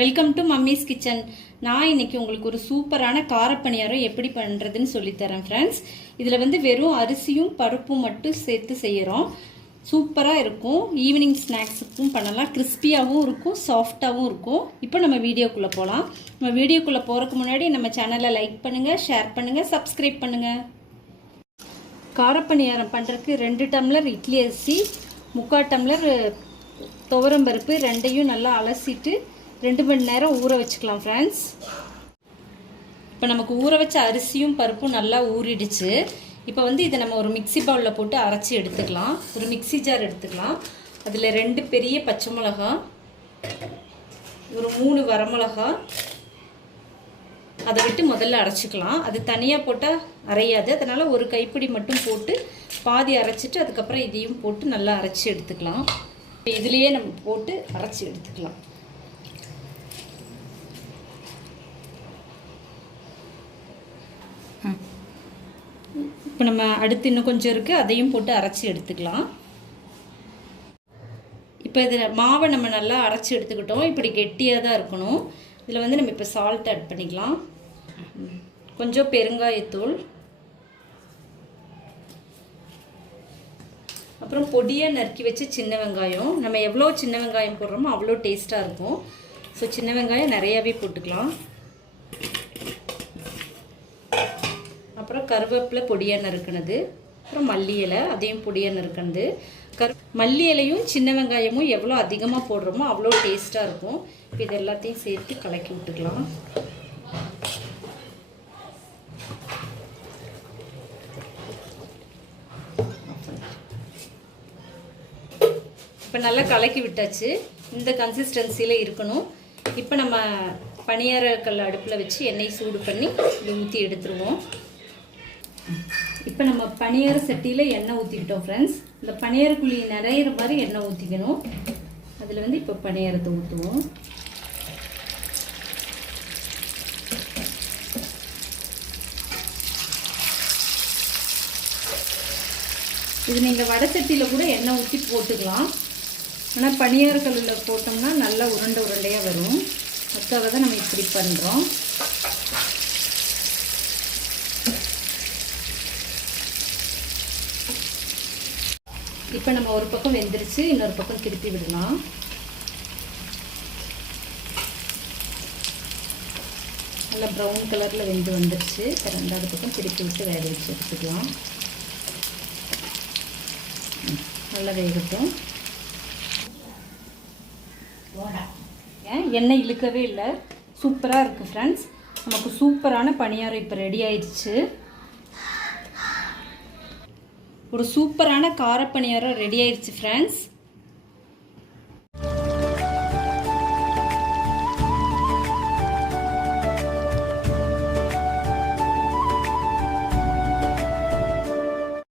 Welcome to mummy's kitchen. நான் இன்னைக்கு உங்களுக்கு ஒரு சூப்பரான காரப்பணியாரம் எப்படி பண்ணுறதுன்னு சொல்லித்தரேன் ஃப்ரெண்ட்ஸ். இதில் வந்து வெறும் அரிசியும் பருப்பும் மட்டும் சேர்த்து செய்கிறோம். சூப்பராக இருக்கும். ஈவினிங் ஸ்நாக்ஸுக்கும் பண்ணலாம். கிறிஸ்பியாகவும் இருக்கும், சாஃப்டாகவும் இருக்கும். இப்போ நம்ம வீடியோக்குள்ளே போகலாம். நம்ம வீடியோக்குள்ளே போகிறதுக்கு முன்னாடி நம்ம சேனலை லைக் பண்ணுங்கள், ஷேர் பண்ணுங்கள், சப்ஸ்கிரைப் பண்ணுங்கள். காரப்பணியாரம் பண்ணுறதுக்கு 2 டம்ளர் இட்லி அரிசி, 3/4 டம்ளர் துவரம்பருப்பு ரெண்டையும் நல்லா அலசிட்டு 2 மணி நேரம் ஊற வச்சுக்கலாம் ஃப்ரெண்ட்ஸ். இப்போ நமக்கு ஊற வச்ச அரிசியும் பருப்பும் நல்லா ஊறிடுச்சு. இப்போ வந்து இதை நம்ம ஒரு மிக்சி பவுலில் போட்டு அரைச்சி எடுத்துக்கலாம். ஒரு மிக்சி ஜார் எடுத்துக்கலாம். அதில் 2 பெரிய பச்சை மிளகா, ஒரு 3 வரமிளகா, அதை விட்டு முதல்ல அரைச்சிக்கலாம். அது தனியாக போட்டால் அரையாது, அதனால் ஒரு கைப்பிடி மட்டும் போட்டு பாதி அரைச்சிட்டு அதுக்கப்புறம் இதையும் போட்டு நல்லா அரைச்சி எடுத்துக்கலாம். இதுலேயே நம்ம போட்டு அரைச்சி எடுத்துக்கலாம். இப்போ நம்ம அடுத்து இன்னும் கொஞ்சம் இருக்குது, அதையும் போட்டு அரைச்சி எடுத்துக்கலாம். இப்போ இதில் மாவை நம்ம நல்லா அரைச்சி எடுத்துக்கிட்டோம். இப்படி கெட்டியாக தான் இருக்கணும். இதில் வந்து நம்ம இப்போ சால்ட் ஆட் பண்ணிக்கலாம். கொஞ்சம் பெருங்காயத்தூள், அப்புறம் பொடியாக நறுக்கி வச்சு சின்ன வெங்காயம். நம்ம எவ்வளோ சின்ன வெங்காயம் போடுறோமோ அவ்வளோ டேஸ்ட்டாக இருக்கும். ஸோ சின்ன வெங்காயம் நிறையாவே போட்டுக்கலாம். அப்புறம் கருவேப்பிலை பொடியாக நறுக்கினது, அப்புறம் மல்லி இலை அதையும் பொடியாக நறுக்கினது. மல்லி இலையும் சின்ன வெங்காயமும் எவ்வளோ அதிகமாக போடுறோமோ அவ்வளோ டேஸ்ட்டாக இருக்கும். இப்போ இது எல்லாத்தையும் சேர்த்து கலக்கி விட்டுக்கலாம். இப்போ நல்லா கலக்கி விட்டாச்சு. இந்த கன்சிஸ்டன்சியில் இருக்கணும். இப்போ நம்ம பணியாரக்கல் அடுப்பில் வச்சு எண்ணெய் சூடு பண்ணி இதை ஊற்றி எடுத்துருவோம். இப்போ நம்ம பணியார சட்டியில் எண்ணெய் ஊற்றிக்கிட்டோம் ஃப்ரெண்ட்ஸ். இந்த பணியாரக்குழி நிறையிற மாதிரி எண்ணெய் ஊற்றிக்கணும். அதில் வந்து இப்போ பணியாரத்தை ஊற்றுவோம். இது நீங்கள் வடை சட்டியில் கூட எண்ணெய் ஊற்றி போட்டுக்கலாம். ஆனால் பணியாரக்கல்லில் போட்டோம்னா நல்லா உருண்டை உருண்டையாக வரும். அதுக்காக தான் நம்ம இப்படி பண்ணுறோம். இப்போ நம்ம ஒரு பக்கம் வெந்துருச்சு, இன்னொரு பக்கம் திருப்பி விடலாம். நல்லா ப்ரௌன் கலரில் வெந்து வந்துருச்சு. இப்போ 2வது பக்கம் திருப்பி விட்டு வேக வச்சு எடுத்துக்கலாம். நல்லா வேகட்டும். எண்ணெய் இழுக்கவே இல்லை, சூப்பராக இருக்குது ஃப்ரெண்ட்ஸ். நமக்கு சூப்பரான பணியாரம் இப்போ ரெடி ஆயிடுச்சு. ஒரு சூப்பரான காரப்பணியாரம் ரெடி ஆயிடுச்சு ஃப்ரெண்ட்ஸ்.